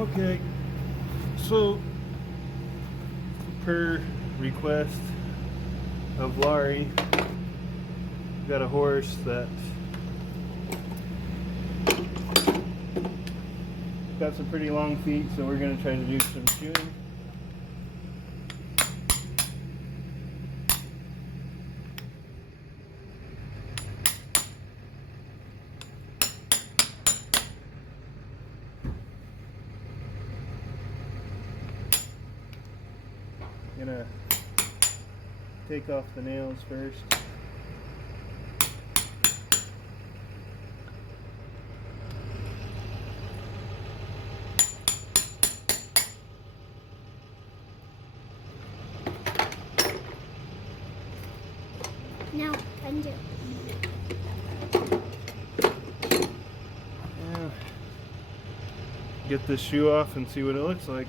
Okay, so per request of Laurie, got a horse that got some pretty long feet, so we're going to try to do some shoeing. Gonna take off the nails first. Now undo. Yeah. Get this shoe off and see what it looks like.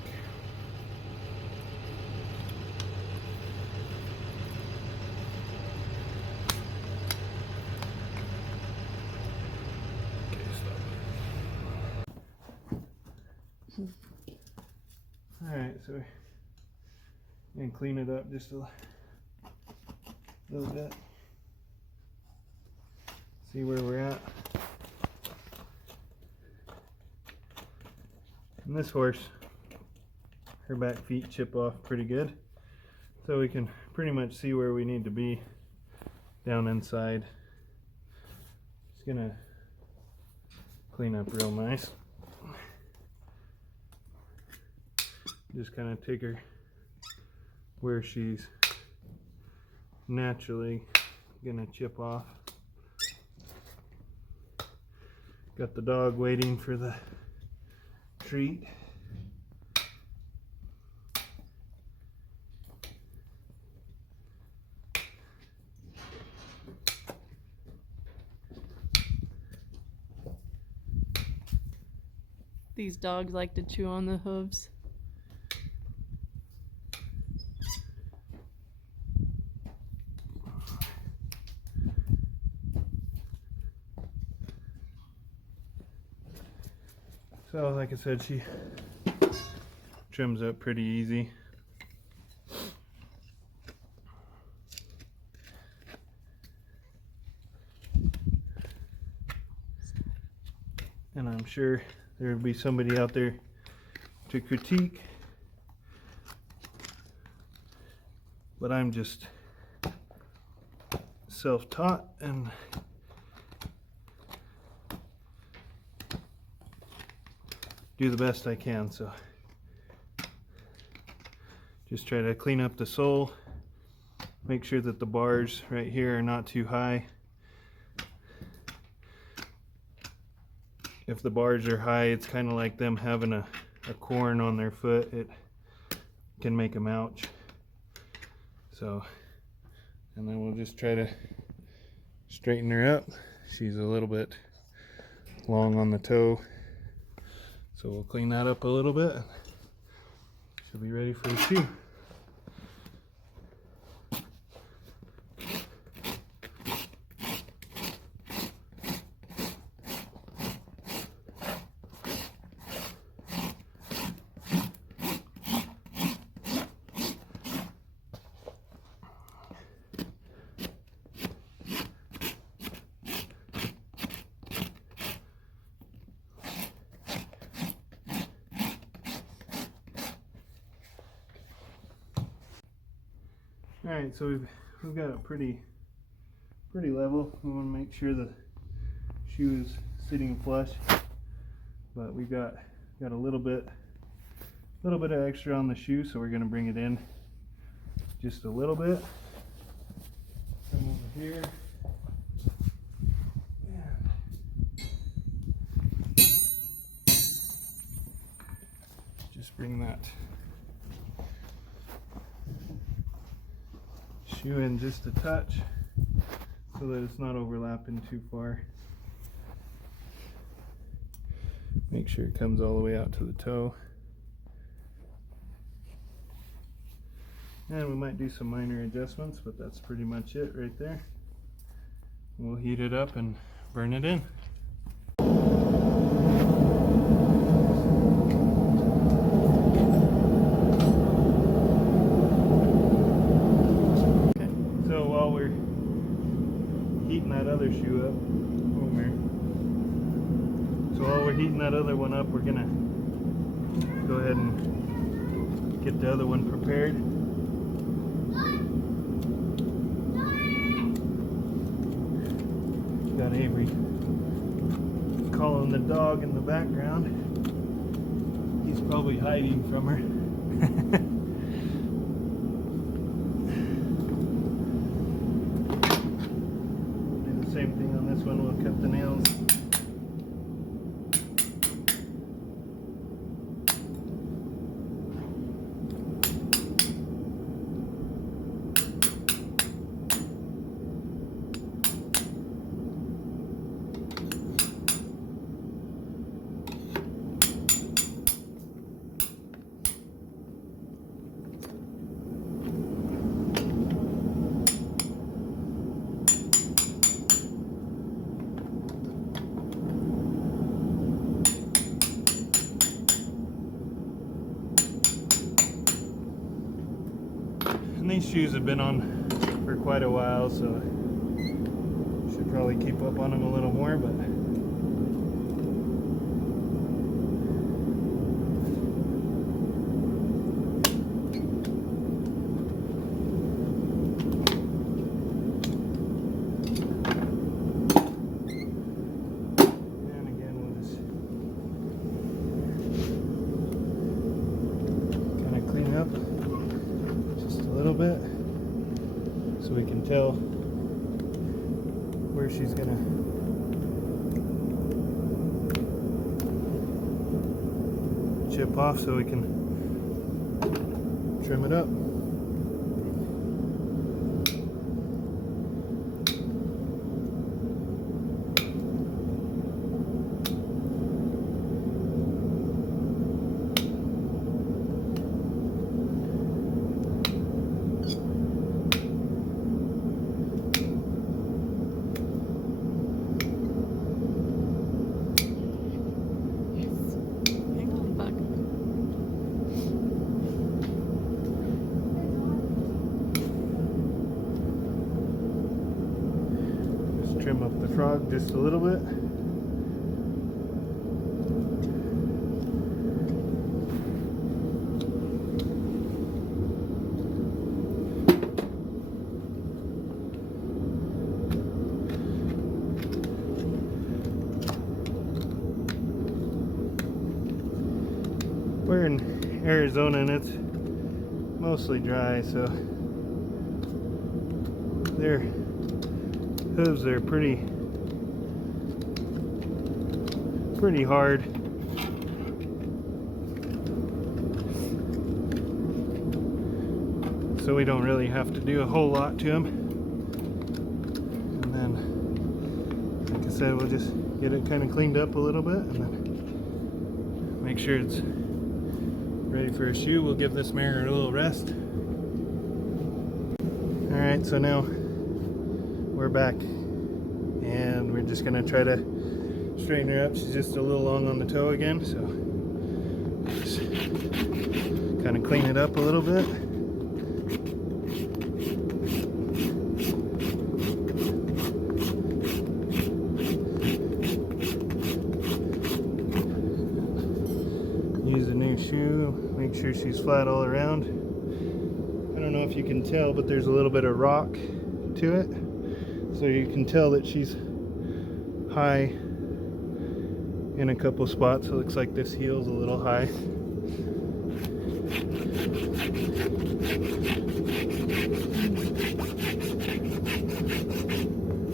Alright, so we're going to clean it up just a little bit. See where we're at. And this horse, her back feet chip off pretty good. So we can pretty much see where we need to be down inside. Just going to clean up real nice. Just kind of take her where she's naturally gonna chip off. Got the dog waiting for the treat. These dogs like to chew on the hooves. So like I said, she trims up pretty easy. And I'm sure there would be somebody out there to critique, but I'm just self-taught and do the best I can. So just try to clean up the sole, make sure that the bars right here are not too high. If the bars are high, it's kind of like them having a corn on their foot. It can make them ouch. So, and then we'll just try to straighten her up. She's a little bit long on the toe. So we'll clean that up a little bit. She'll be ready for the shoe. Alright, so we've got it pretty level. We want to make sure the shoe is sitting flush, but we got a little bit of extra on the shoe, so we're going to bring it in just a little bit. Come over here. Just bring that shoe in just a touch so that it's not overlapping too far. Make sure it comes all the way out to the toe. And we might do some minor adjustments, but that's pretty much it right there. We'll heat it up and burn it in. that other one up, we're gonna go ahead and get the other one prepared. Got Avery calling the dog in the background. He's probably hiding from her. Do the same thing on this one. We'll cut the nails. And these shoes have been on for quite a while, so should probably keep up on them a little more, but and again we'll just kind of clean up a little bit so we can tell where she's gonna chip off so we can trim it up. Trim up the frog just a little bit. We're in Arizona and it's mostly dry, so their hooves are pretty hard. So we don't really have to do a whole lot to them. And then, like I said, we'll just get it kind of cleaned up a little bit and then make sure it's ready for a shoe. We'll give this mare a little rest. Alright, so now we're back and we're just gonna try to straighten her up. She's just a little long on the toe again, so just kind of clean it up a little bit. Use a new shoe, make sure she's flat all around. I don't know if you can tell, but there's a little bit of rock to it. So you can tell that she's high in a couple spots. It looks like this heel's a little high.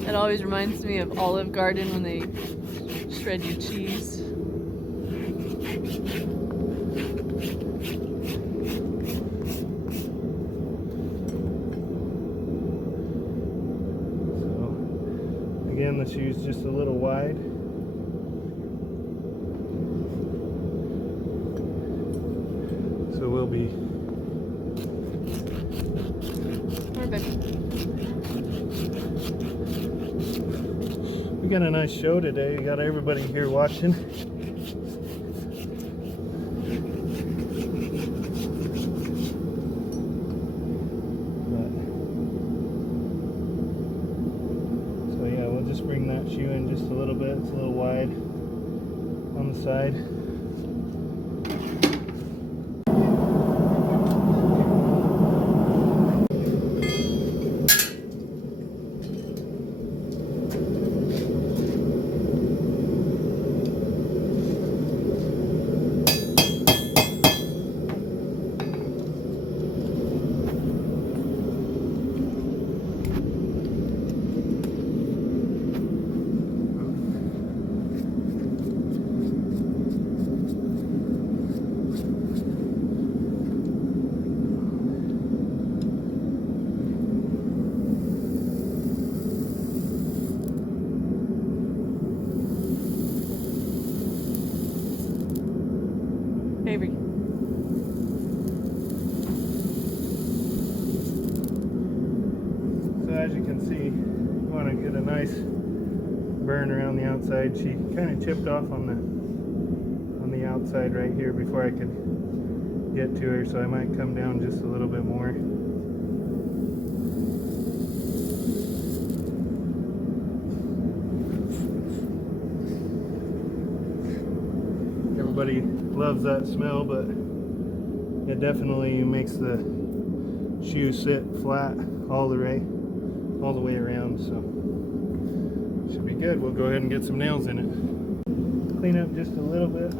That always reminds me of Olive Garden when they shred your cheese. Again, the shoe's just a little wide. So we'll be we got a nice show today. We got everybody here watching. Just bring that shoe in just a little bit. It's a little wide on the outside. Avery. So as you can see, you want to get a nice burn around the outside. She kind of chipped off on the outside right here before I could get to her, so I might come down just a little bit more. Everybody loves that smell, but it definitely makes the shoe sit flat all the way around, so should be good. We'll go ahead and get some nails in it. Clean up just a little bit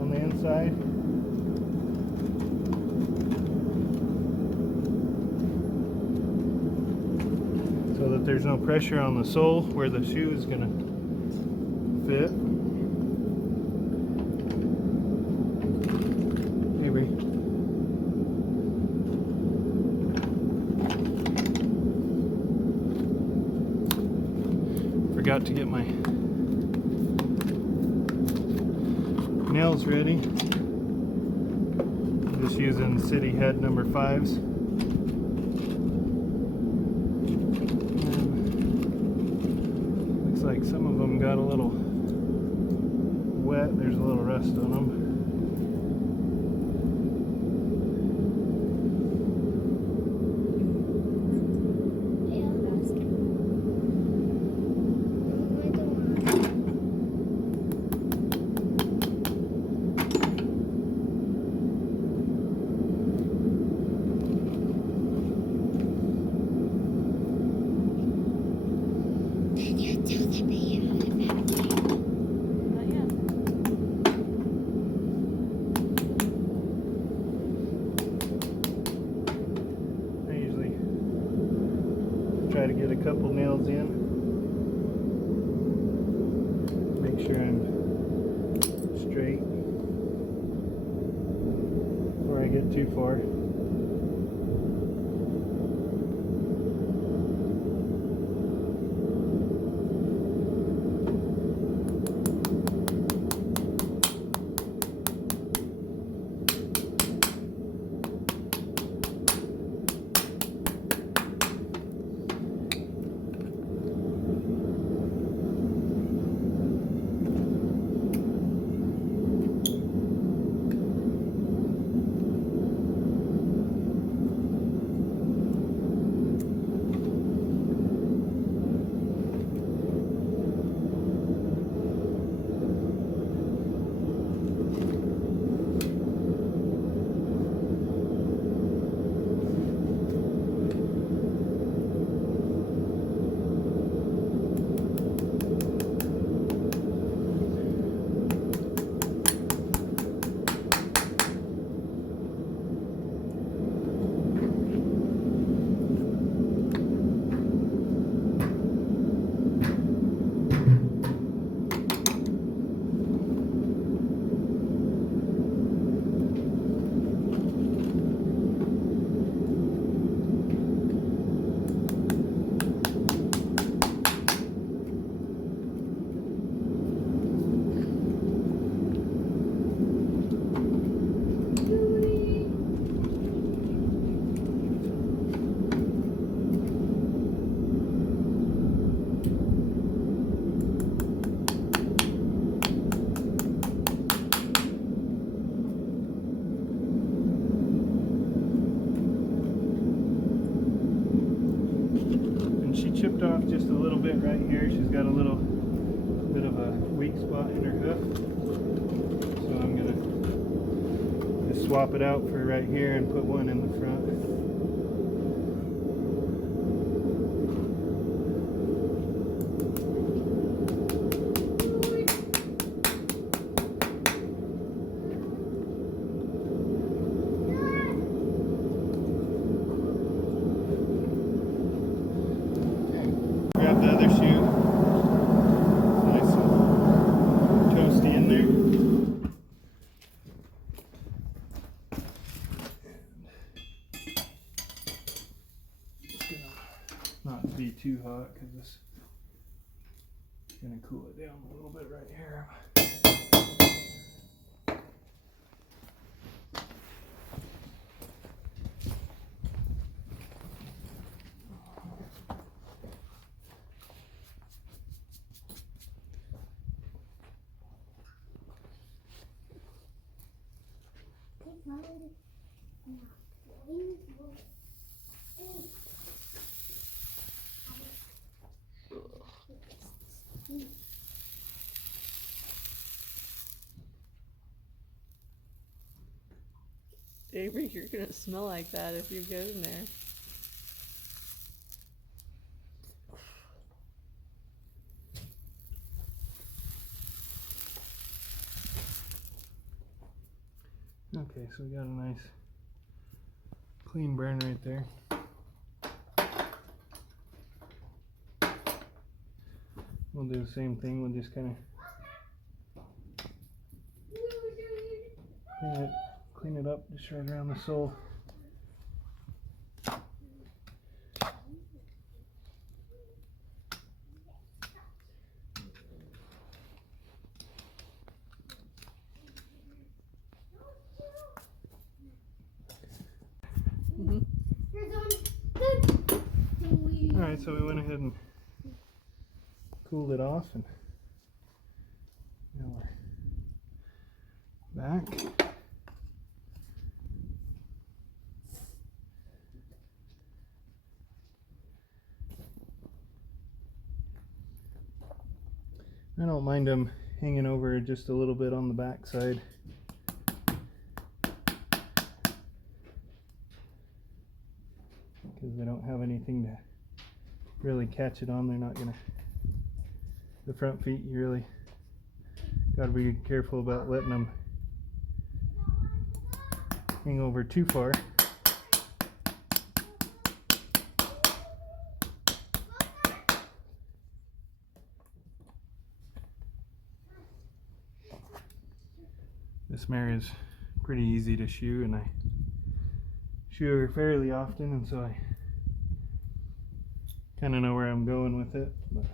on the inside. So that there's no pressure on the sole where the shoe is going to fit. Forgot to get my nails ready. I'm just using City Head number 5s. Looks like some of them got a little wet. There's a little rust on them. Try to get a couple nails in. Make sure I'm straight before I get too far. Chipped off just a little bit right here. She's got a little bit of a weak spot in her hoof. So I'm gonna just swap it out for right here and put one in the front. Grab the other shoe. Nice and toasty in there. It's gonna not be too hot because this is gonna cool it down a little bit right here. Avery, you're gonna smell like that if you go in there. Okay, so we got a nice clean burn right there. We'll do the same thing, we'll just kind of clean it up just right around the sole. Alright, so we went ahead and cooled it off, and now we're back. I don't mind them hanging over just a little bit on the back side. Because they don't have anything to really catch it on. They're not gonna, the front feet, you really gotta be careful about letting them hang over too far. This mare is pretty easy to shoe, and I shoe her fairly often, and so I kind of know where I'm going with it. But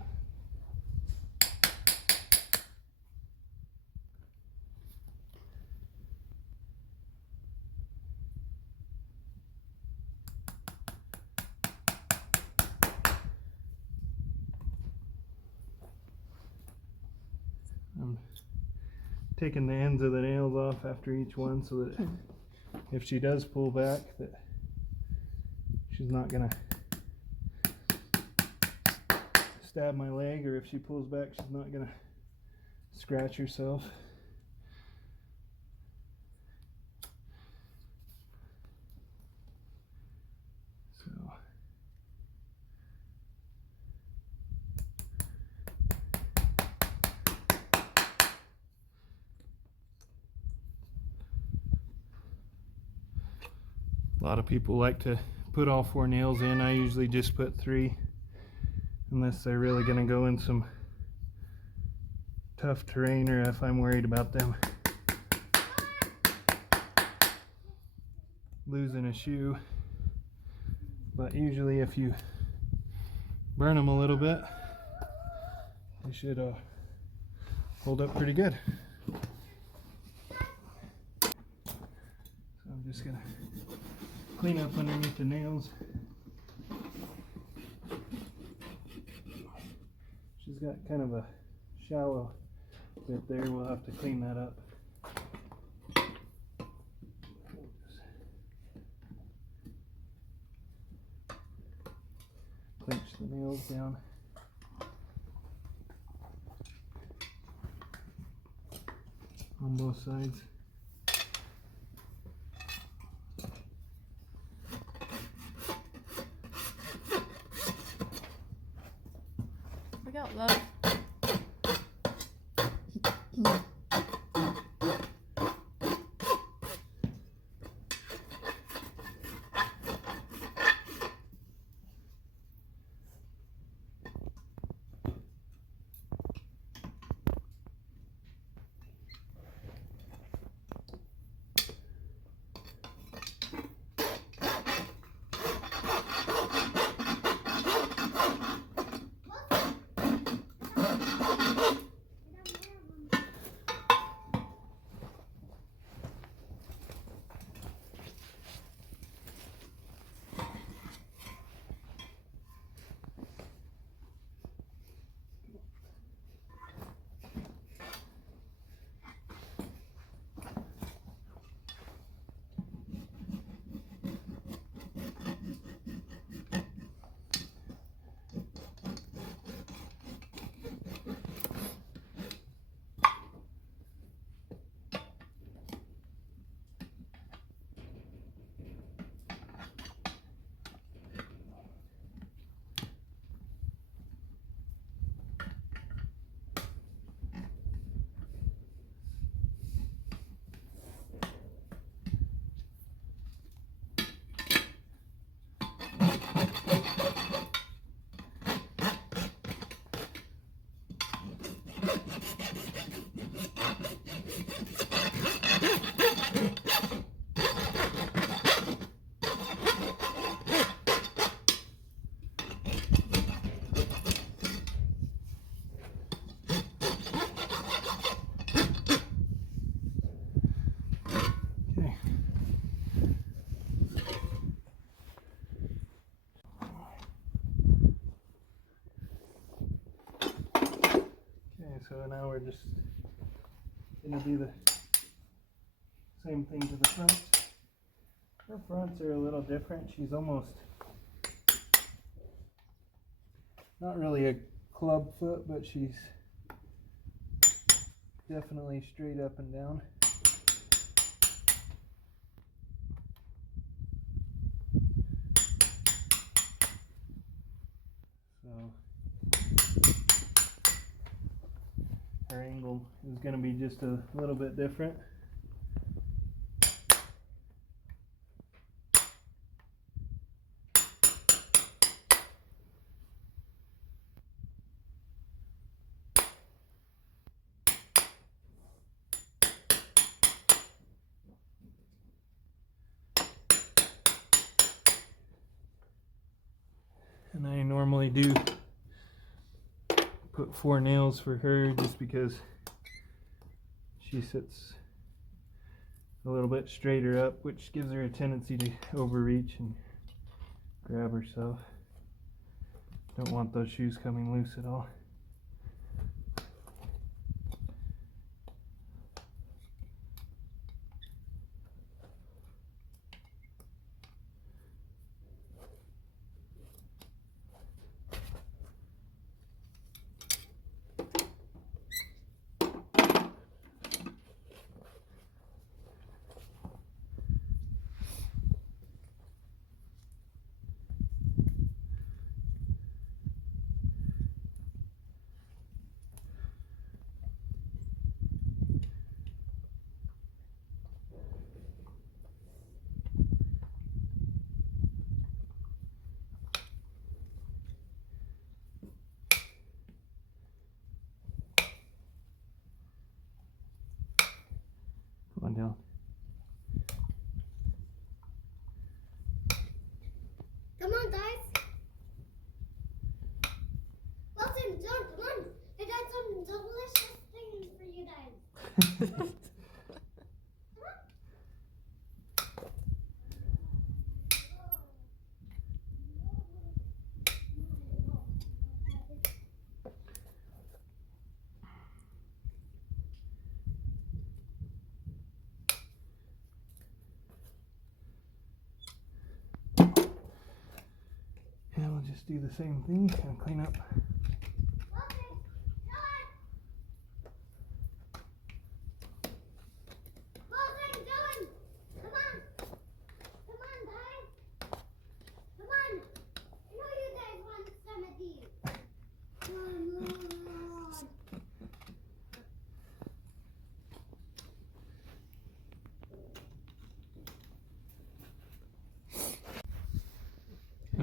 I'm taking the ends of the nails off after each one so that if she does pull back, that she's not gonna stab my leg, or if she pulls back, she's not gonna scratch herself. So a lot of people like to put all 4 nails in. I usually just put 3, unless they're really going to go in some tough terrain, or if I'm worried about them losing a shoe. But usually if you burn them a little bit, they should hold up pretty good. So I'm just going to clean up underneath the nails. She's got kind of a shallow bit there. We'll have to clean that up. Clench the nails down. on both sides. Look out, love. So now we're just going to do the same thing to the fronts. Her fronts are a little different. She's almost not really a club foot, but she's definitely straight up and down. So her angle is going to be just a little bit different. And I normally do put 4 nails for her just because she sits a little bit straighter up, which gives her a tendency to overreach and grab herself. Don't want those shoes coming loose at all. Come on down. Come on, guys. Wilson, John, come on. I got some delicious things for you guys. And we'll just do the same thing and clean up.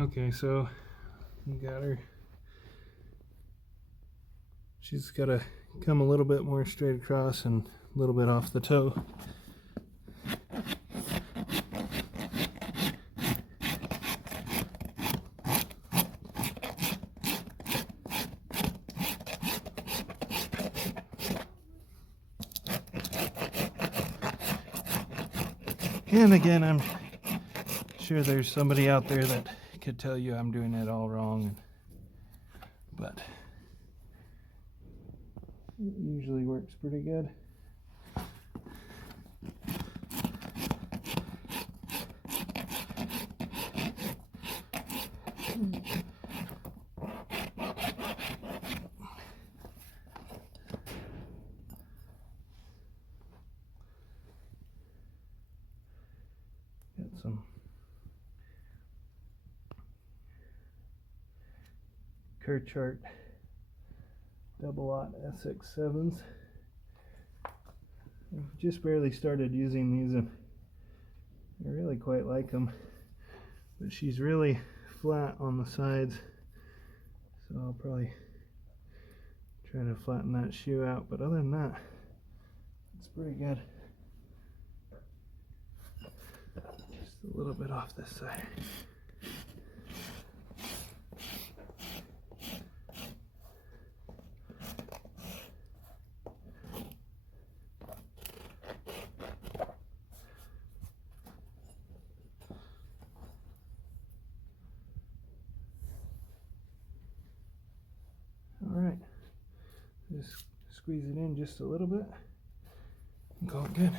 Okay, so we got her. She's got to come a little bit more straight across and a little bit off the toe. And again, I'm sure there's somebody out there that could tell you I'm doing it all wrong, but it usually works pretty good. Got some Kerckhaert double-aught SX7s. I've just barely started using these and I really quite like them, but she's really flat on the sides, so I'll probably try to flatten that shoe out, but other than that, it's pretty good. Just a little bit off this side. Alright, just squeeze it in just a little bit and call it good.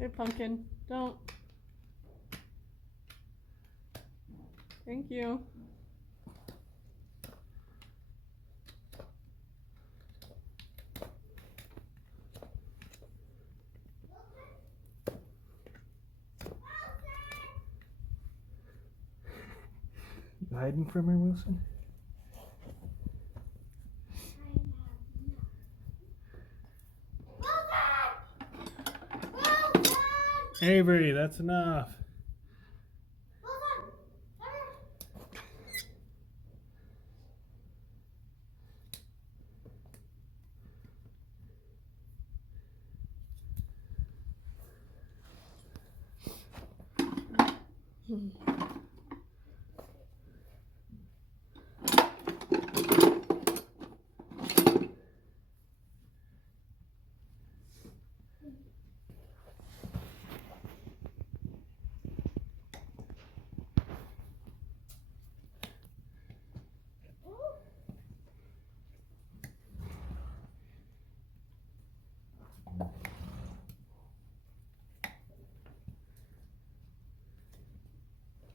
Hey, Pumpkin, don't. Thank you. You hiding from her, Wilson? Avery, that's enough.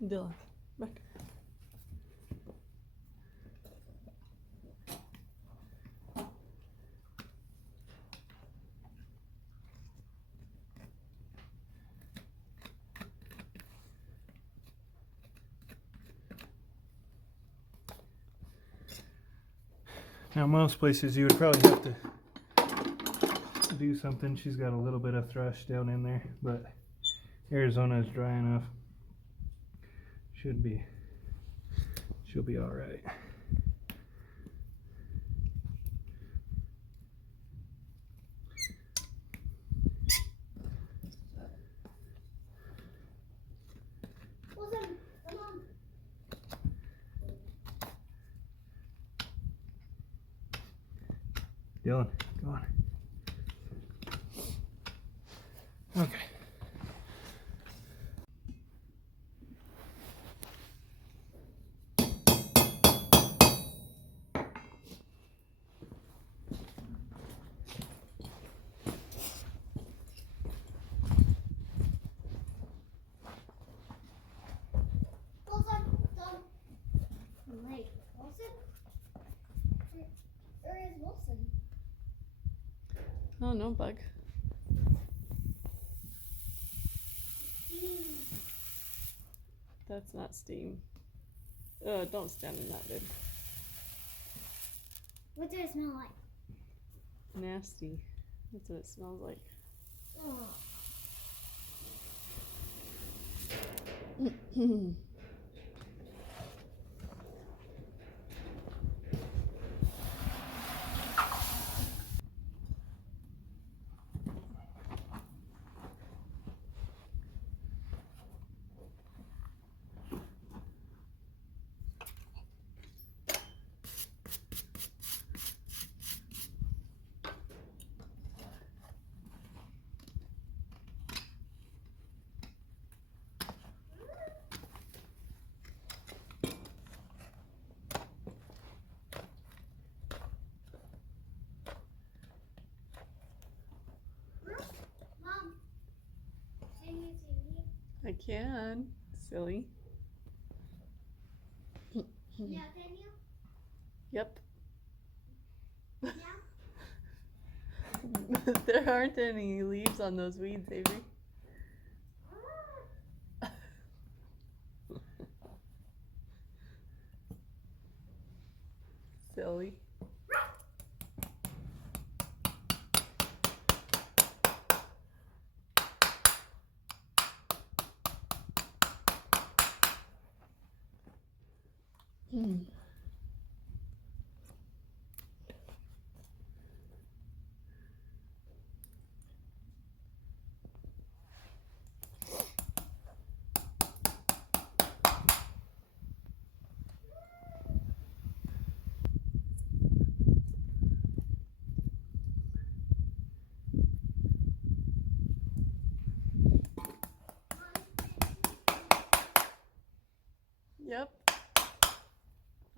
Dylan, back. Now most places you would probably have to do something. She's got a little bit of thrush down in there, but Arizona is dry enough. She'll be all right. Wilson, come on. Dylan, go on. Okay. Wilson, done. Wait, Wilson? Where is Wilson? Oh, no bug. That's not steam. Don't stand in that, babe. What does it smell like? Nasty. That's what it smells like. Oh. Mom, can you see me? I can. Silly. Yeah, can you? Yep. Yeah. There aren't any leaves on those weeds, Avery. Silly. Yep.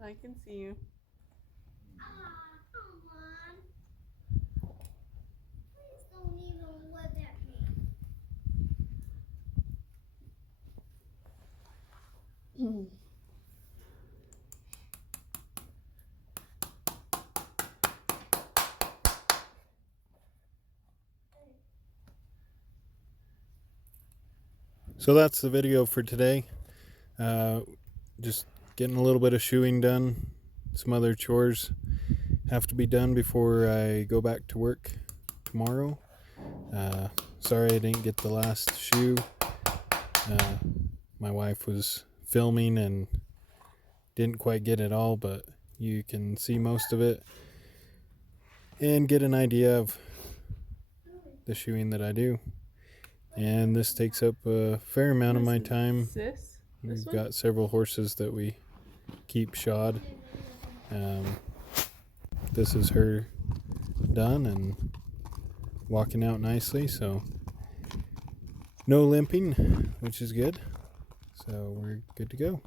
I can see you. Come on. Please don't even look at me. So that's the video for today. Just getting a little bit of shoeing done. Some other chores have to be done before I go back to work tomorrow. Sorry I didn't get the last shoe. My wife was filming and didn't quite get it all, but you can see most of it and get an idea of the shoeing that I do. And this takes up a fair amount of my time. Sis? This We've one? got several horses that we keep shod. This is her done and walking out nicely, so no limping, which is good. So we're good to go.